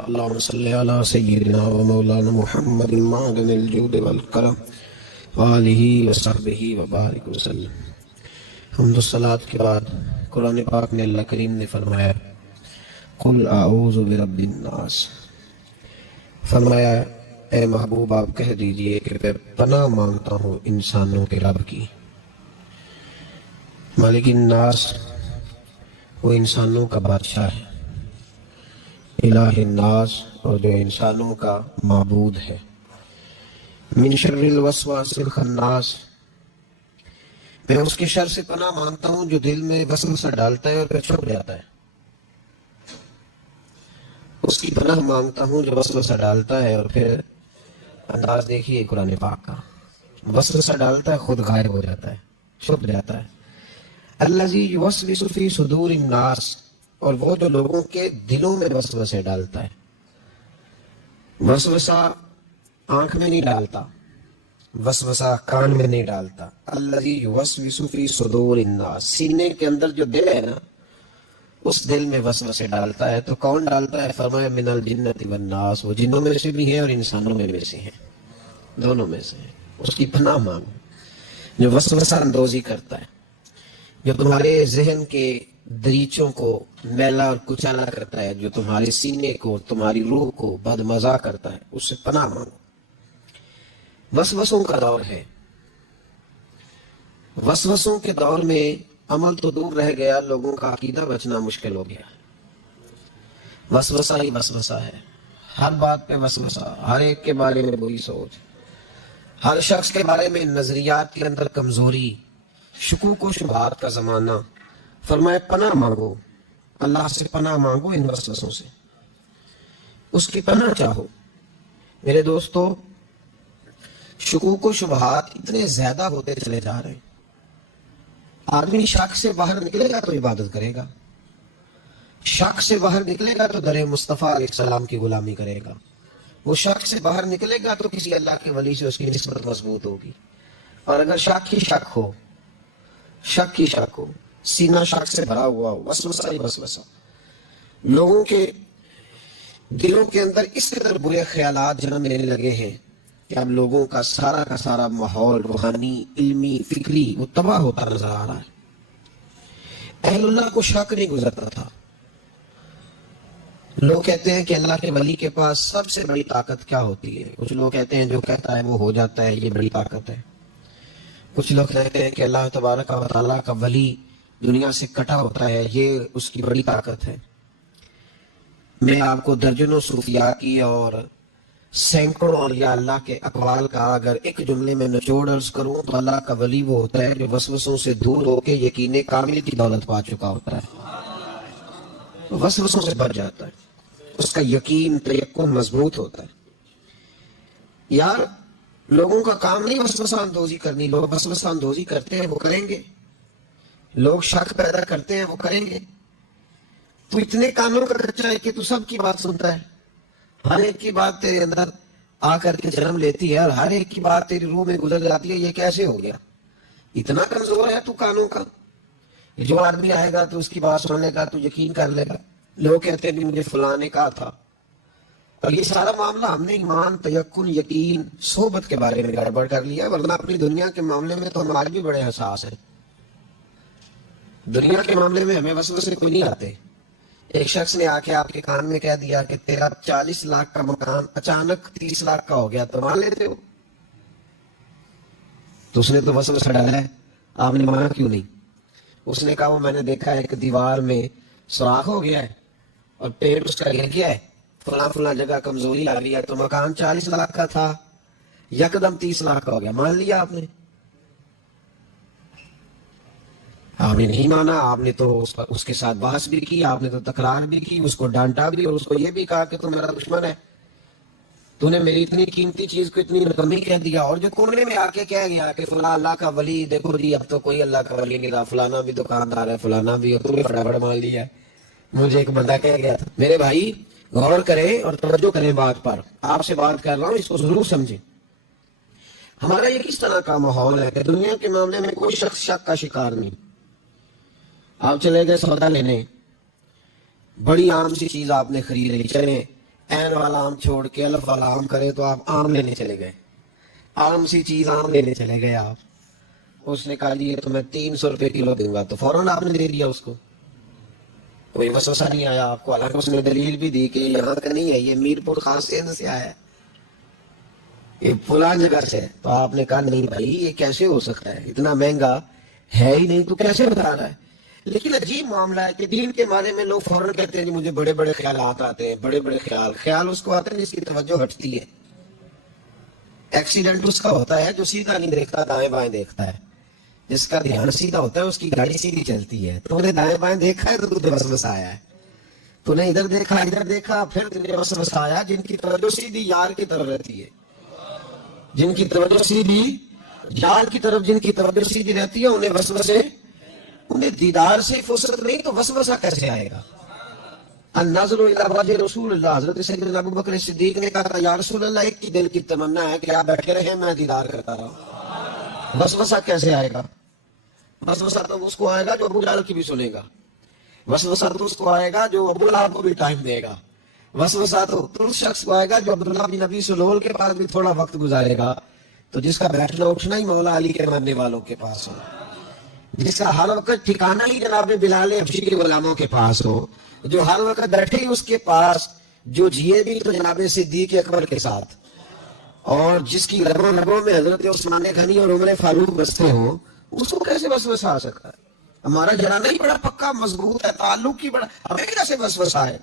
اللهم صل على سيدنا ومولانا محمد معدن الجود والکرم وآلہ وصحبہ وبارک وسلم۔ حمد و صلات کے بعد قرآن پاک میں اللہ کریم نے فرمایا قل اعوذ برب الناس، فرمایا اے محبوب آپ کہہ دیجئے کہ میں پناہ مانگتا ہوں انسانوں کے رب کی۔ مالک الناس وہ انسانوں کا بادشاہ ہے، الہ الناس اور جو انسانوں کا معبود ہے۔ من شر الوسواس الخناس، میں اس کے شر سے پناہ مانگتا ہوں جو دل میں وسوسہ ڈالتا ہے اور پھر چھپ جاتا ہے۔ اس کی پناہ مانگتا ہوں جو وسوسہ ڈالتا ہے اور پھر انداز دیکھیے قرآن پاک کا، وسوسہ ڈالتا ہے خود غائب ہو جاتا ہے، چھپ جاتا ہے۔ الذی یوسوس فی صدور الناس، اور وہ جو لوگوں کے دلوں میں وسوسے ڈالتا ہے۔ وسوسہ آنکھ میں نہیں ڈالتا، وسوسہ کان میں نہیں ڈالتا۔ الذی یوسوس فی صدور الناس، سینے کے اندر جو دل ہے نا اس دل میں وسوسے ڈالتا ہے۔ تو کون ڈالتا ہے؟ فرمایا من الجنۃ والناس، وہ جنوں میں سے بھی ہیں اور انسانوں میں سے ہیں، دونوں میں سے ہیں۔ اس کی پناہ مانگو جو وسوسہ اندوزی کرتا ہے، جو تمہارے ذہن کے دریچوں کو میلا اور کچالا کرتا ہے، جو تمہارے سینے کو، تمہاری روح کو بدمزہ کرتا ہے، اس سے پناہ مانگو۔ وسوسوں کا دور ہے، وسوسوں کے دور میں عمل تو دور رہ گیا، لوگوں کا عقیدہ بچنا مشکل ہو گیا۔ وسوسہ ہی وسوسہ ہے، ہر بات پہ وسوسہ، ہر ایک کے بارے میں بری سوچ، ہر شخص کے بارے میں نظریات کے اندر کمزوری، شکوک و شبہات کا زمانہ۔ فرمایا پناہ مانگو، اللہ سے پناہ مانگو ان وسوسوں سے، اس کی پناہ چاہو۔ میرے دوستو، شکوک و شبہات اتنے زیادہ ہوتے چلے جا رہے ہیں۔ آدمی شک سے باہر نکلے گا تو عبادت کرے گا، شک سے باہر نکلے گا تو در مصطفیٰ علیہ السلام کی غلامی کرے گا، وہ شک سے باہر نکلے گا تو کسی اللہ کے ولی سے اس کی نسبت مضبوط ہوگی۔ اور اگر شک ہی شک ہو، شک ہی شک ہو، سینہ شک سے بھرا ہوا ہو، وسوسہ ہی وسوسہ، لوگوں کے دلوں کے اندر اس قدر برے خیالات جنم لینے لگے ہیں کہ اب لوگوں کا سارا ماحول روحانی، علمی، فکری وہ تباہ ہوتا نظر آ رہا ہے۔ اہل اللہ کو شک نہیں گزرتا تھا۔ لوگ کہتے ہیں کہ اللہ کے ولی کے پاس سب سے بڑی طاقت کیا ہوتی ہے؟ کچھ لوگ کہتے ہیں جو کہتا ہے وہ ہو جاتا ہے، یہ بڑی طاقت ہے۔ کچھ لوگ کہتے ہیں کہ اللہ تبارک و تعالیٰ کا ولی دنیا سے کٹا ہوتا ہے، یہ اس کی بڑی طاقت ہے۔ میں آپ کو درجنوں صوفیاء کی اور سینکڑوں اولیاء اللہ کے اقوال کا اگر ایک جملے میں نچوڑ عرض کروں تو اللہ کا ولی وہ ہوتا ہے جو وسوسوں سے دور ہو کے یقین کامل کی دولت پا چکا ہوتا ہے، وسوسوں سے بچ جاتا ہے، اس کا یقین تیقن مضبوط ہوتا ہے۔ یار لوگوں کا کام نہیں وسوسہ اندوزی کرنی، لوگ وسوسہ اندوزی کرتے ہیں وہ کریں گے، لوگ شک پیدا کرتے ہیں وہ کریں گے۔ تو اتنے کانوں کا کچا ہے کہ تو سب کی بات سنتا ہے، ہر ایک کی بات تیرے اندر آ کر کے جنم لیتی ہے اور ہر ایک کی بات تیری روح میں گزر جاتی ہے۔ یہ کیسے ہو گیا؟ اتنا کمزور ہے تو کانوں کا، جو آدمی آئے گا تو اس کی بات سن لے گا تو یقین کر لے گا۔ لوگ کہتے ہیں مجھے فلاں نے کہا تھا، اور یہ سارا معاملہ ہم نے ایمان، تیقن، یقین، صحبت کے بارے میں گڑبڑ کر لیا، ورنہ اپنی دنیا کے معاملے میں تو ہمارے بھی بڑے حساس ہیں۔ دنیا کے معاملے میں ہمیں وسوسے کوئی نہیں آتے۔ ایک شخص نے آ کے آپ کے کان میں کہہ دیا کہ تیرا 40 لاکھ کا مکان اچانک 30 لاکھ کا ہو گیا، تو مان لیتے ہو؟ تو اس نے تو وسوسہ ڈالا ہے، آپ نے مانا کیوں نہیں؟ اس نے کہا وہ میں نے دیکھا ہے کہ دیوار میں سوراخ ہو گیا ہے اور پیٹ اس کا گر گیا ہے، فلاں جگہ کمزوری آ رہی ہے، تو مکان 40 لاکھ کا تھا یکدم 30 لاکھ کا ہو گیا، مان لیا آپ نے؟ آپ نے نہیں مانا، آپ نے تو اس کے ساتھ بحث بھی کی، آپ نے تو تکرار بھی کی، اس کو ڈانٹا بھی اور اس کو یہ بھی کہا کہ تو میرا دشمن ہے، تو نے میری اتنی قیمتی چیز کو اتنی رقم ہی کہہ دیا۔ اور جو کونے میں آ کے کہہ گیا کہ فلاں اللہ کا ولی، دیکھو جی اب تو کوئی اللہ کا ولی نہیں رہا، فلانا بھی دکاندار ہے، فلانا بھی، اور تمہیں فٹافٹ مان لیا ہے۔ مجھے ایک بندہ کہہ گیا تھا، میرے بھائی غور کریں اور توجہ کریں بات پر، آپ سے بات کر رہا ہوں، اس کو ضرور سمجھیں۔ ہمارا یہ کس طرح کا ماحول ہے کہ دنیا کے معاملے میں کوئی شخص شک کا شکار نہیں۔ آپ چلے گئے سودا لینے، بڑی عام سی چیز آپ نے خرید لی، چلیں این والا آم چھوڑ کے الف والا آم کرے تو آپ آم لینے چلے گئے، عام سی چیز آم لینے چلے گئے آپ. اس نے کہا جی یہ تو میں 300 روپے کلو دوں گا، تو فوراً آپ نے دے دیا اس کو، کوئی وسوسہ نہیں آیا آپ کو. حالانکہ اس نے دلیل بھی دی کہ یہاں کا نہیں ہے، یہ میر پور خاص سندھ سے آیا ہے، یہ فلان جگہ سے. تو آپ نے کہا نہیں بھائی یہ کیسے ہو سکتا ہے، اتنا مہنگا ہے ہی نہیں تو کیسے بتا رہا ہے. لیکن عجیب معاملہ ہے کہ دین کے بارے میں لوگ فوراً کہتے ہیں کہ مجھے بڑے بڑے خیالات آتے ہیں، بڑے بڑے خیال اس کو آتے ہیں جس کی توجہ ہٹتی ہے. ایکسیڈنٹ اس کا ہوتا ہے جو سیدھا نہیں دیکھتا، دائیں بائیں دیکھتا ہے. جس کا دھیان سیدھا ہوتا ہے اس کی گاڑی سیدھی چلتی ہے. تو نے دائیں بائیں دیکھا ہے تو تجھے وسوسہ آیا ہے، تو نے ادھر دیکھا پھر تجھے وسوسہ آیا. جن کی توجہ سیدھی یار کی طرف رہتی ہے، جن کی توجہ سیدھی یار کی طرف، جن کی توجہ سیدھی رہتی ہے انہیں وسوسے، انہیں دیدار سے فرصت نہیں تو وسوسہ کیسے آئے گا. النظر الی وجہ رسول اللہ، حضرت سیدنا ابو بکر صدیق نے کہا یا رسول اللہ ایک کی دل کی تمنا ہے کہ آپ بیٹھے رہے میں دیدار کرتا رہا. وسوسہ کیسے آئے گا؟ وسوسہ تو اس کو آئے گا جو ابو جہل کی بھی سنے گا، وسوسہ تو اس کو آئے گا جو ابو لہب کو بھی ٹائم دے گا، وسوسہ تو اس شخص کو آئے گا جو عبداللہ بن نبی سلول کے پاس بھی تھوڑا وقت گزارے گا، تو جس کا بیٹھنا اٹھنا ہی مولا علی کے ماننے والوں کے پاس ہو، جس کا ہر وقت ٹھکانہ ہی جناب بلال حبشی کے غلاموں کے پاس ہو، جو ہر وقت بیٹھے ہی اس کے پاس، جو جیے بھی تو جناب صدیق اکبر کے ساتھ، اور جس کی رگوں رگوں میں حضرت عثمان غنی اور عمر فاروق بستے ہوں، اس کو کیسے وسوسہ آ سکتا ہے؟ ہمارا جرانہ ہی بڑا پکا مضبوط ہے، تعلق ہی بڑا، ہمیں کیسے وسوسہ ہے؟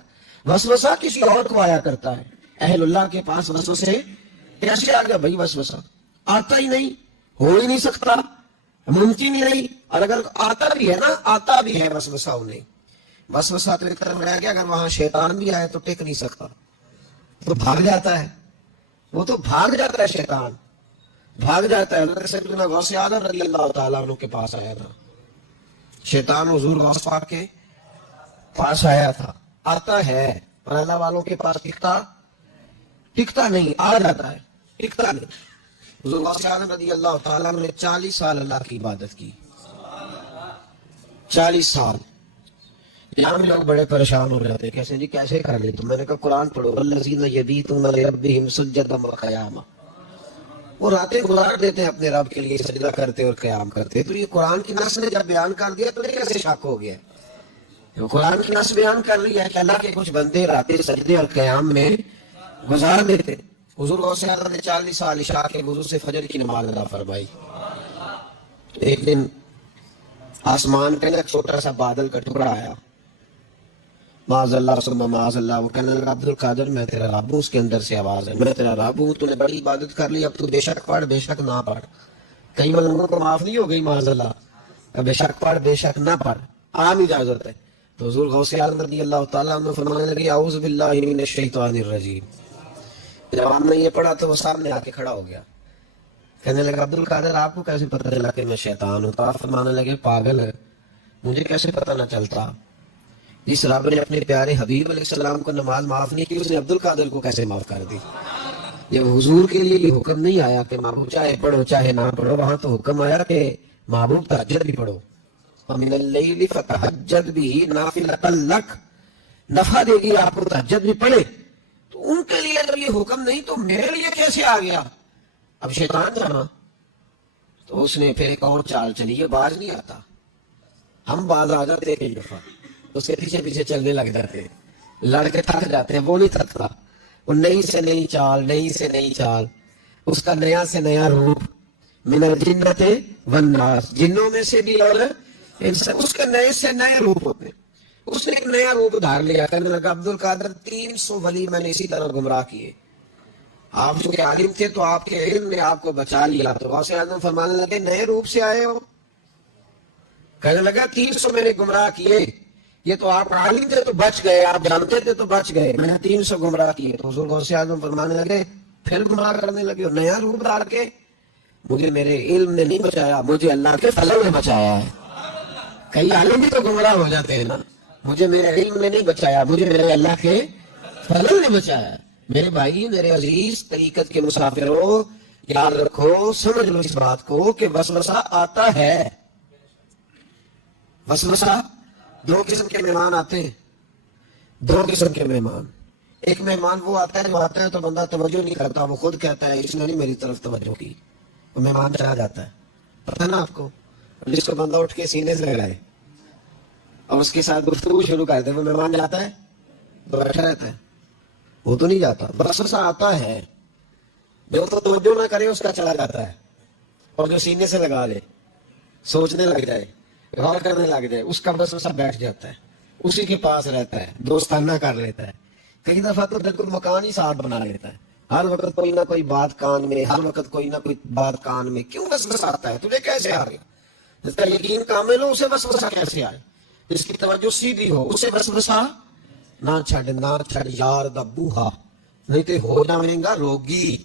وسوسہ کسی اور کو آیا کرتا ہے. اہل اللہ کے پاس وسوسے کیسے آ گیا بھائی؟ وسوسہ آتا ہی نہیں، ہو ہی نہیں سکتا، ممکن ہی نہیں. اور اگر آتا بھی ہے نا، آتا بھی ہے وسوسہ انہیں، وسوسہ تو ایک طرف رہ گیا، اگر وہاں شیطان بھی آئے تو ٹک نہیں سکتا، تو بھاگ جاتا ہے، وہ تو بھاگ جاتا ہے، شیطان بھاگ جاتا ہے. حضرت سیدنا غوث اعظم رضی اللہ تعالیٰ عنہ کے پاس آیا تھا شیطان، حضور غوث پاک کے پاس آیا تھا. آتا ہے اور اللہ والوں کے پاس ٹکتا نہیں، آ جاتا ہے، ٹکتا نہیں. حضور غوث اعظم رضی اللہ تعالیٰ عنہ نے 40 سال اللہ کی عبادت کی، 40 سال. یہاں بھی لوگ بڑے پریشان ہو جاتے ہیں، کیسے جی کیسے کر لی؟ تو میں نے کہا قرآن پڑھو، والذین یبیتون لربہم سجدا وقیاما، وہ راتیں گزار دیتے ہیں اپنے رب کے لیے سجدہ کرتے اور قیام کرتے. تو یہ قرآن کی نص نے جب بیان کر دیا تو کیسے شک ہو گیا؟ قرآن کی نص بیان کر رہی ہے کہ اللہ کے کچھ بندے راتیں سجدے اور قیام میں گزار دیتے. حضور غوث اعظم نے 40 سال عشاء کے وضو سے فجر کی نماز ادا فرمائی. ایک دن آسمان پہ ایک چھوٹا سا بادل کا ٹکڑا آیا، معاذ اللہ ثم معاذ اللہ. وہ کہنے لگا عبد القادر میں تیرا رب ہوں. اس کے اندر سے آواز ہے میں تیرا رب ہوں، تو نے بڑی عبادت کر لی، اب تو بے شک پڑھ بے شک نہ پڑھ. کئی ملنگوں کو معاف نہیں ہو گئی معاذ اللہ، بے شک پڑھ بے شک نہ پڑھ، عام اجازت ہے. تو حضور غوث اعظم رضی اللہ تعالیٰ عنہ فرمانے لگے اعوذ باللہ من الشیطان الرجیم. جب ہم نے یہ پڑھا تو وہ سامنے آ کے کھڑا ہو گیا، کہنے لگا عبد القادر آپ کو کیسے پتہ چلا کہ میں شیطان ہوں؟ تو آپ فرمانے لگے پاگل ہے، مجھے کیسے پتہ نہ چلتا؟ جس رب نے اپنے پیارے حبیب علیہ السلام کو نماز معاف نہیں کی، اس نے عبد القادر کو کیسے معاف کر دی؟ جب حضور کے لیے یہ حکم نہیں آیا کہ محبوب چاہے پڑھو چاہے نہ پڑھو، وہاں تو حکم آیا کہ محبوب تہجد بھی پڑھو، وَمِنَ اللَّيْلِ فَتَهَجَّدْ بِهِ نَافِلَةً لَكَ، نفع دے گی آپ کو، تہجد بھی پڑھے. تو ان کے لیے جب یہ حکم نہیں تو میرے لیے کیسے آ گیا؟ اب شیطان جانا. تو اس نے پھر ایک اور چال چلی، یہ باز نہیں آتا، ہم باز آ جاتے کئی دفعہ، اس کے پیچھے پیچھے چلنے لگ جاتے ہیں، لڑ کے تھک جاتے ہیں، وہ نہیں تھکتا، وہ نئی سے نئی چال، نئی سے نئی چال، اس کا نیا سے نیا روپ، من الجنت والناس، جنوں میں سے بھی اور اس کے نئے سے نئے روپ ہوتے. اس نے ایک نیا روپ دھار لیا، کہنے لگا عبد القادر 300 ولی میں نے اسی طرح گمراہ کیے، آپ جو کہ عالم تھے تو آپ کے علم نے آپ کو بچا لیا. تو غوث اعظم فرمانے لگے نئے روپ سے آئے ہو؟ کہنے لگا 300 میں نے گمراہ کیے، یہ تو آپ عالم تھے تو بچ گئے، آپ جانتے تھے تو بچ گئے، میں نے 300 گمراہ کیے. تو حضور غوث اعظم فرمانے لگے پھر گمراہ کرنے لگے ہو نیا روپ ڈال کے؟ مجھے میرے علم نے نہیں بچایا، مجھے اللہ کے فضل نے بچایا ہے. کئی عالم بھی تو گمراہ ہو جاتے ہیں نا، مجھے میرے علم نے نہیں بچایا، مجھے میرے اللہ کے فضل نے بچایا. میرے بھائی، میرے عزیز طریقت کے مسافروں، یاد رکھو، سمجھ لو اس بات کو کہ وسوسہ آتا ہے. وسوسہ، دو قسم کے مہمان آتے ہیں، دو قسم کے مہمان. ایک مہمان وہ آتا ہے، جو آتا ہے تو بندہ توجہ نہیں کرتا، وہ خود کہتا ہے اس نے نہیں میری طرف توجہ کی، وہ مہمان چلا جاتا ہے، پتہ نا آپ کو. جس کو بندہ اٹھ کے سینے سے لگائے اور اس کے ساتھ گفتگو شروع کر دے، وہ مہمان جاتا ہے تو بیٹھا رہتا ہے، وہ تو نہیں جاتا. وسوسہ آتا ہے، جو تو توجہ نہ کرے اس کا چلا جاتا ہے، اور جو سینے سے لگا لے، سوچنے لگ جائے، غور کرنے لگ جائے، اس کا وسوسہ بیٹھ جاتا ہے، اسی کے پاس رہتا ہے، دوستانہ کر لیتا ہے. کئی دفعہ تو بالکل مکان ہی ساتھ بنا لیتا ہے، ہر وقت کوئی نہ کوئی بات کان میں، ہر وقت کوئی نہ کوئی بات کان میں. کیوں وسوسہ آتا ہے؟ تجھے کیسے آ گیا؟ جس کا یقین کامل ہو اسے وسوسہ کیسے آئے؟ جس کی توجہ سیدھی ہو اسے وسوسہ نہ چھڑ یار دا بوہا، نہیں تے ہو جاویں گا روگی.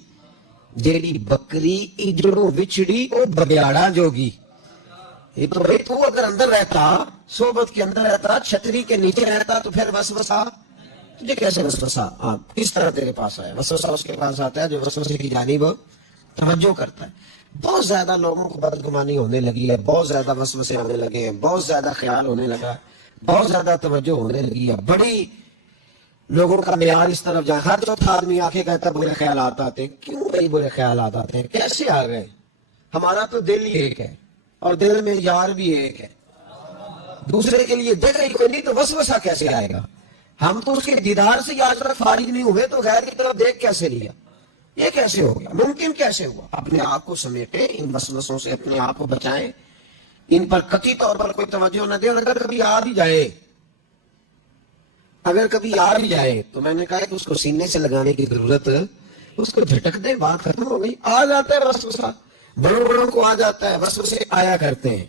جیڑی بکری اجڑوں وچڑی او بگیاڑا جوگی. یہ تو بھائی تو اگر اندر رہتا، صحبت کے اندر رہتا، چھتری کے نیچے رہتا، تو پھر وسوسہ تجھے کیسے وسوسہ کس طرح تیرے پاس آیا؟ وسوسہ اس کے پاس آتا ہے جو وسوسے کی جانب توجہ کرتا ہے. بہت زیادہ لوگوں کو بدگمانی ہونے لگی ہے، بہت زیادہ وسوسے آنے لگے ہیں، بہت زیادہ خیال ہونے لگا، بہت زیادہ توجہ ہونے لگی ہے. بڑی لوگوں کا معیار اس طرف جائے، ہر چوتھا آدمی آ کے کہتا ہے برے خیالات آتے ہیں. کیوں بھائی برے خیالات آتے ہیں؟ کیسے آ گئے؟ ہمارا تو دل ہی ایک ہے، اور دل میں یار بھی ایک ہے، دوسرے کے لیے دل ہی کوئی نہیں، تو وسوسہ کیسے آئے گا؟ ہم تو اس کے دیدار سے آج تک فارغ نہیں ہوئے، تو غیر کی طرف دیکھ کیسے لیا؟ یہ کیسے ہو گیا؟ ممکن کیسے ہوا؟ اپنے آپ کو سمیٹے، ان وسوسوں سے اپنے آپ کو بچائیں، ان پر قطعی طور پر کوئی توجہ نہ دیں. اگر کبھی آ بھی جائے، تو میں نے کہا کہ اس کو سینے سے لگانے کی ضرورت، اس کو جھٹک دیں، بات ختم ہو گئی. آ جاتا ہے وسوسہ، بڑوں کو آ جاتا ہے وسوسے، آیا کرتے ہیں،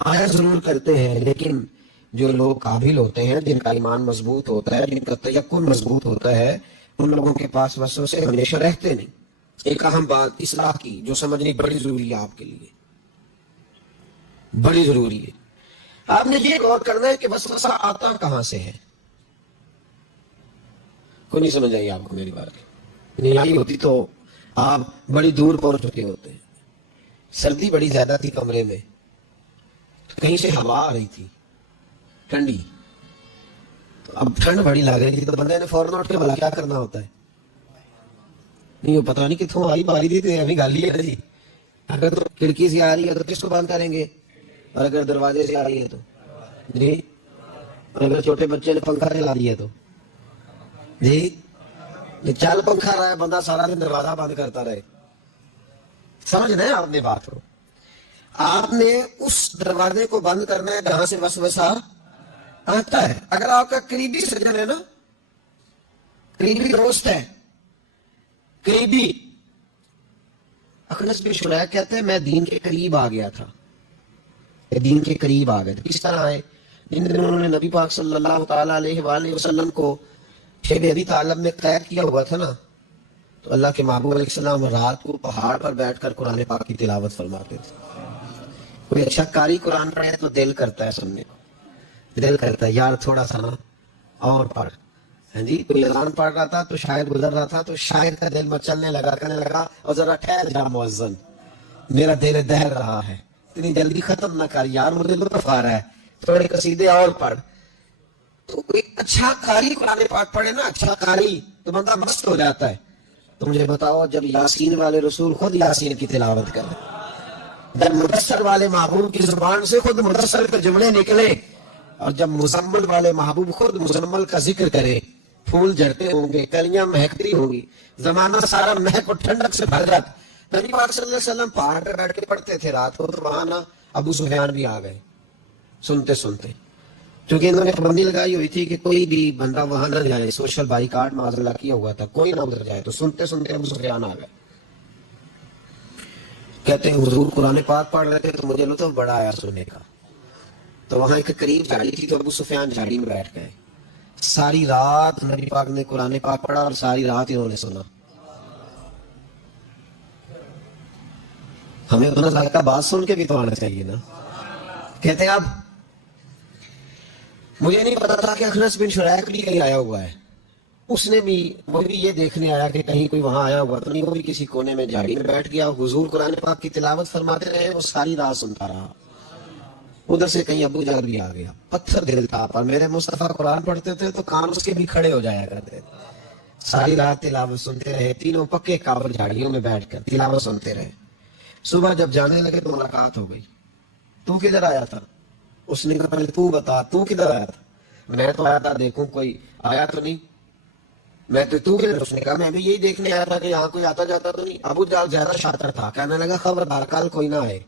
آیا ضرور کرتے ہیں. لیکن جو لوگ قابل ہوتے ہیں، جن کا ایمان مضبوط ہوتا ہے، جن کا تیقن مضبوط ہوتا ہے، ان لوگوں کے پاس وسوسے ہمیشہ رہتے نہیں. ایک اہم بات اصلاح کی جو سمجھنی بڑی ضروری ہے، آپ کے لیے بڑی ضروری ہے. آپ نے یہ غور کرنا ہے کہ وسوسہ آتا کہاں سے ہے. کوئی نہیں سمجھ آئی آپ کو میری بات؟ نہیں آئی ہوتی تو آپ بڑی دور پہنچ چکے ہوتے. سردی بڑی زیادہ تھی کمرے میں، کہیں سے ہوا آ رہی تھی ٹھنڈی، تو اب ٹھنڈ بڑی لگ رہی تھی، تو بندے نے فوراً اٹھ کے بولا کیا کرنا ہوتا ہے؟ نہیں وہ پتہ نہیں کتوں آئی باری دی، تو ابھی گالی ہے جی. اگر تو کھڑکی سے آ رہی ہے تو کس کو بند کریں گے، اور اگر دروازے سے آ رہی ہے تو جی، اور اگر چھوٹے بچے نے پنکھا چلا دیا تو جی، چل پنکھا رہا ہے بندہ سارا دن دروازہ بند کرتا رہے. سمجھ رہے ہیں آپ نے بات کو؟ آپ نے اس دروازے کو بند کرنا ہے جہاں سے وسوسہ آتا ہے. اگر آپ کا قریبی سجن ہے نا، قریبی دوست ہے، قریبی، اخنس بن شریح کہتے ہیں میں دین کے قریب آ گیا تھا. دین کے قریب آ گئے تھے. کس طرح آئے؟ جن دن انہوں نے نبی پاک صلی اللہ تعالیٰ علیہ وآلہ وسلم کو شیب ابی طالب میں قید کیا ہوا تھا نا، تو اللہ کے محبوب علیہ السلام رات کو پہاڑ پر بیٹھ کر قرآن پاک کی تلاوت فرماتے تھے. کوئی اچھا قاری قرآن پڑھے تو دل کرتا ہے سننے کو، دل کرتا ہے یار تھوڑا سا نا اور پڑھ. ہاں جی، کوئی اذان پڑھ رہا تھا تو شاید گزر رہا تھا، تو شاید کا دل مچلنے لگا، کہنے لگا اور ذرا ٹھہر جا مؤذن، میرا دل دہر رہا ہے، اتنی جلدی ختم نہ کر یار، مجھے لطف آ رہا ہے، تھوڑے قصیدے اور پڑھ. تو کوئی اچھا قاری قرآن پاک پڑھے نا، اچھا قاری، تو بندہ مست ہو جاتا ہے. تو مجھے بتاؤ جب یاسین والے رسول خود یاسین کی تلاوت کریں، جب مدثر والے محبوب کی زبان سے خود مدثر کے جملے نکلے، اور جب مزمل والے محبوب خود مزمل کا ذکر کرے، پھول جھڑتے ہوں گے، کلیاں مہکتی ہوں گی، زمانہ سارا مہک اور ٹھنڈک سے بھر جاتا. نبی پاک صلی اللہ علیہ وسلم پہاڑ پہ بیٹھ کے پڑھتے تھے رات کو، تو وہاں نا ابو سفیان بھی آ گئے سنتے سنتے، کیونکہ انہوں نے پابندی لگائی ہوئی تھی کہ کوئی بھی بندہ وہاں نہ جائے، سوشل بائیکاٹ معاذ اللہ کیا ہوا تھا، کوئی نہ ادھر جائے. تو سنتے سنتے ابو سفیان آ گئے. کہتے ہیں حضور قرآن پاک پڑھ رہے تھے تو مجھے لطف بڑا آیا سننے کا. تو وہاں ایک قریب جھاڑی تھی، تو ابو سفیان جھاڑی میں بیٹھ گئے. ساری رات نبی پاک نے قرآن پاک پڑھا، اور ساری رات انہوں نے سنا. ہمیں اتنا ذائقہ بات سن کے بھی تو آنا چاہیے نا. کہتے ہیں اب مجھے نہیں پتا تھا کہ اخنس بن شریح بھی کہیں آیا ہوا ہے. اس نے بھی، وہ بھی یہ دیکھنے آیا کہ کہیں کوئی وہاں آیا ہوا تو نہیں. وہ بھی کسی کونے میں جھاڑی میں بیٹھ گیا. حضور قرآن پاک کی تلاوت فرماتے رہے، وہ ساری رات سنتا رہا. ادھر سے کہیں ابو جہل بھی آ گیا، پتھر دل تھا، پر میرے مصطفیٰ قرآن پڑھتے تھے تو کان اس کے بھی کھڑے ہو جایا کرتے تھے، ساری رات تلاوت سنتے رہے، تینوں پکے کافر جھاڑیوں میں بیٹھ کر تلاوت سنتے رہے۔ صبح جب جانے لگے تو ملاقات ہو گئی، تو کدھر آیا تھا؟ اس نے کہا پہلے تو بتا تو کدھر آیا تھا؟ میں تو آیا تھا دیکھوں کوئی آیا تو نہیں، میں تو کدھر؟ اس نے کہا میں بھی یہی دیکھنے آیا تھا کہ یہاں کوئی آتا جاتا تو نہیں۔ ابو جہل زیادہ شاطر تھا، کہنے لگا خبردار کل کوئی نہ آئے،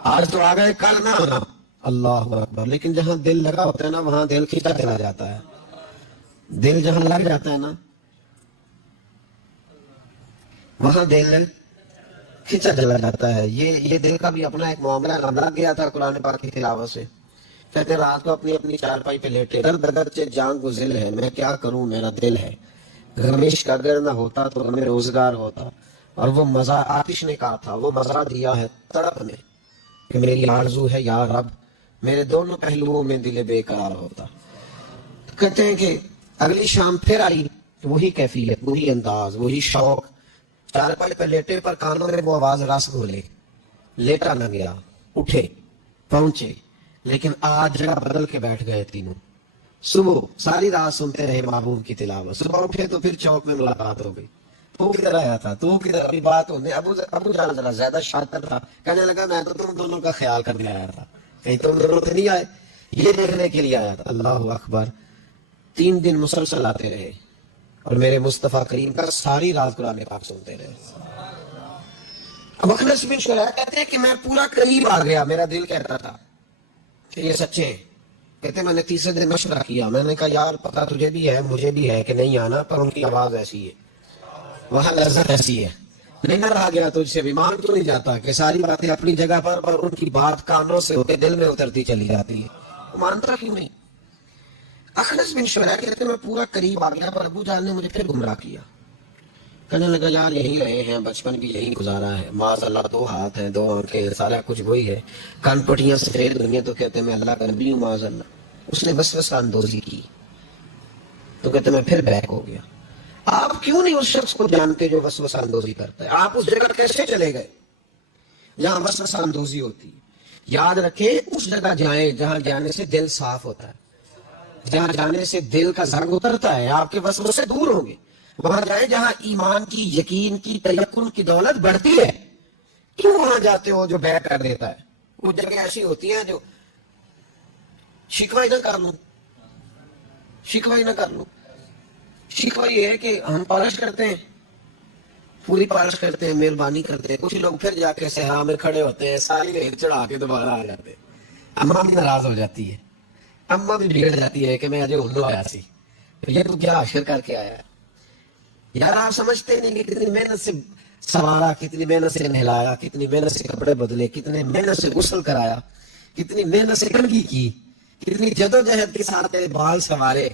آج تو آ گئے کل نہ آنا۔ اللہ اکبر! لیکن جہاں دل لگا ہوتا ہے نا وہاں دل کھینچا چلا جاتا ہے، دل جہاں لگ جاتا ہے نا وہاں دل کھینچا چلا جاتا ہے۔ یہ دل کا بھی اپنا ایک معاملہ لگ گیا تھا قرآن پاک کی تلاوت سے۔ کہتے ہیں رات کو اپنی اپنی چارپائی پہ لیٹے، درد اگرچہ جان کو ذل ہے، میں کیا کروں میرا دل ہے، گرمش کا اگر نہ ہوتا تو ہمیں روزگار ہوتا، اور وہ مزہ آتش نے کہا تھا، وہ مزہ دیا ہے تڑپ میں کہ میری آرزو ہے یا رب میرے دونوں پہلوؤں میں دل بے قرار ہوتا۔ کہتے ہیں کہ اگلی شام پھر آئی، وہی کیفیت، وہی انداز، وہی شوق، چارپائی پہ لیٹے پر کانوں میں وہ آواز رس گھولے، لیٹا نہ گیا، اٹھے پہنچے، لیکن آج جگہ بدل کے بیٹھ گئے تینوں۔ صبح ساری رات سنتے رہے محبوب کی تلاوت، صبح اٹھے تو پھر چوک میں ملاقات ہو گئی، تو کدھر آیا تھا تو کدھر؟ ابھی بات ہونے ابو جان ذرا زیادہ شاطر تھا، کہنے لگا میں تو تم دونوں کا خیال کرنے آیا تھا، کہیں تم دونوں تو نہیں آئے، یہ دیکھنے کے لیے آیا تھا۔ اللہ اکبر! 3 دن مسلسل آتے رہے اور میرے مصطفیٰ کریم کا ساری رات قرآن پاک سنتے رہے۔ اب اخنس بن شریح کہتے ہیں کہ میں پورا قریب آ گیا، میرا دل کہتا تھا کہ یہ سچے ہیں۔ کہتے ہیں میں نے تیسرے دن مشورہ کیا، میں نے کہا یار پتا تجھے بھی ہے مجھے بھی ہے کہ نہیں آنا، پر ان کی آواز ایسی ہے، وہاں لذت ایسی ہے، نہیں نہ رہا گیا تجھ سے بھی، مان تو نہیں جاتا کہ ساری باتیں اپنی جگہ پر ان کی بات کانوں سے ہوتے دل میں اترتی چلی جاتی ہے، وہ مانتا کیوں نہیں؟ اخنس بن شریح کہتے ہیں میں پورا قریب آ گیا پر ابو جہل نے مجھے پھر گمراہ کیا، کہنے لگا یار یہی رہے ہیں، بچپن بھی یہی گزارا ہے، معاذ اللہ 2 ہاتھ ہیں 2 آنکھیں، سارا کچھ وہی ہے، کان پٹیاں سفید ہوئی ہیں تو کہتے ہیں میں اللہ کا نبی ہوں، معاذ اللہ۔ اس نے وسوسہ اندوزی کی تو کہتے میں پھر بیک ہو گیا۔ آپ کیوں نہیں اس شخص کو جانتے جو وسوسہ اندوزی کرتا ہے؟ آپ اس جگہ کیسے چلے گئے جہاں وسوسہ اندوزی ہوتی ہے؟ یاد رکھیں اس جگہ جائیں جہاں جانے سے دل صاف ہوتا ہے، جہاں جانے سے دل کا زنگ اترتا ہے، آپ کے وسوسے دور ہوں گے۔ وہاں جائیں جہاں ایمان کی، یقین کی، تیقن کی دولت بڑھتی ہے۔ کیوں وہاں جاتے ہو جو بیک کر دیتا ہے؟ وہ جگہ ایسی ہوتی ہیں جو شکوائی نہ کر لوں، شکوائی نہ کر لوں، شکوا یہ ہے کہ ہم پالش کرتے ہیں، پوری پالش کرتے ہیں، مہربانی کرتے ہیں، کچھ لوگ پھر جا کے صحرا میں کھڑے ہوتے ہیں، ساری ریت چڑھا کے دوبارہ آ جاتے ہیں۔ اماں بھی ناراض ہو جاتی ہے، اماں بھی بگڑ جاتی ہے کہ میں اجے ہنو آیا سی، یہ تو کیا حشر کر کے آیا ہے۔ یار آپ سمجھتے نہیں کہ کتنی محنت سے سوارا، کتنی محنت سے نہلایا، کتنی محنت سے کپڑے بدلے، کتنی محنت سے غسل کرایا، کتنی محنت سے کنگھی کی، کتنی جدوجہد کے ساتھ تیرے بال سنوارے،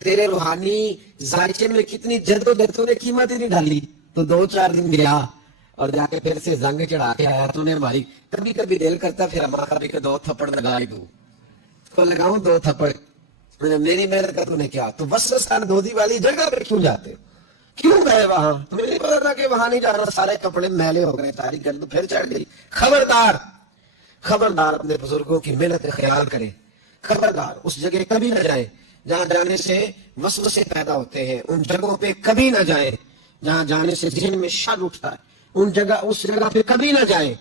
تیرے روحانی ذائچے میں کتنی جدوجہد نے قیمت ہی نہیں ڈالی، تو 2-4 دن گیا اور جا کے پھر سے زنگ چڑھا کے آیا تو نے ہماری۔ کبھی کبھی دل کرتا پھر ہمارا کبھی کہ 2 تھپڑ لگائی دوں، تو لگاؤں 2 تھپڑ، میری محنت کا تو نے کیا؟ تو وسوسہ اندوزی والی جگہ پہ کیوں جاتے ہو؟ کیوں گئے وہاں؟ تمہیں نہیں پتا تھا کہ وہاں نہیں جانا، سارے کپڑے میلے ہو گئے، ساری گرد پھر چڑھ گئی۔ خبردار، خبردار اپنے بزرگوں کی محنت خیال کریں، خبردار اس جگہ کبھی نہ جائیں جہاں جانے سے وسوسے پیدا ہوتے ہیں، ان جگہوں پہ کبھی نہ جائیں جہاں جانے سے ذہن میں شر اٹھتا ہے، اس جگہ پہ کبھی نہ جائیں